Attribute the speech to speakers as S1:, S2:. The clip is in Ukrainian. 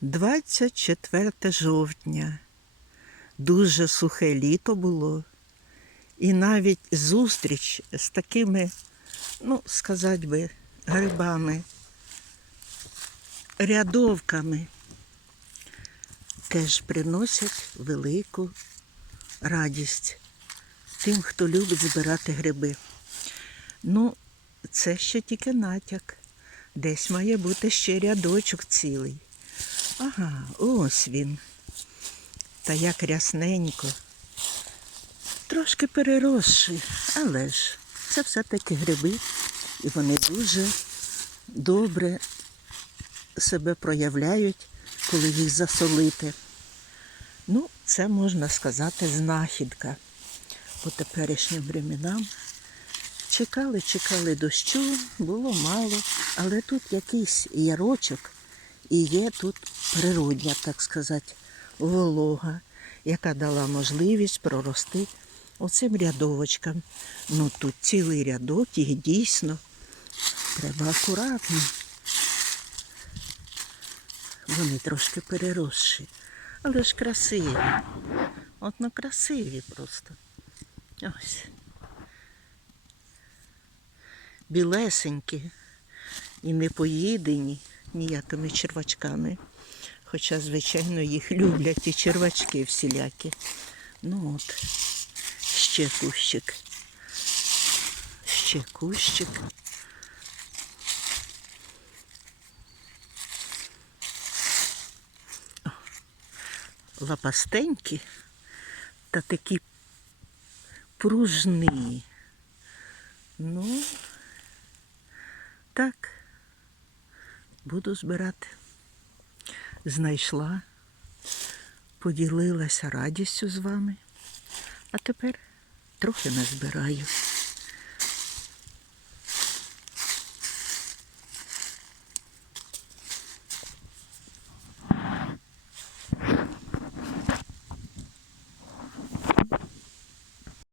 S1: 24 жовтня. Дуже сухе літо було. І навіть зустріч з такими, ну, сказати би, грибами, рядовками теж приносять велику радість тим, хто любить збирати гриби. Ну, це ще тільки натяк. Десь має бути ще рядочок цілий. Ага, ось він. Та як рясненько. Трошки переросший, але ж це все-таки гриби, і вони дуже добре себе проявляють, коли їх засолити. Ну, це можна сказати знахідка по теперішнім временам. Чекали, чекали дощу, було мало, але тут якийсь ярочок і є тут природня, так сказати, волога, яка дала можливість прорости оцим рядовочкам. Ну тут цілий рядок, їх дійсно треба акуратно. Вони трошки переросші, але ж красиві. От ну красиві просто. Ось. Білесенькі і не поїдені ніякими червачками. Хоча, звичайно, їх люблять і червачки всілякі. Ну от, ще кущик. Ще кущик. Лапастенькі та такі пружні. Ну, так, буду збирати. Знайшла, поділилася радістю з вами, а тепер трохи назбираю.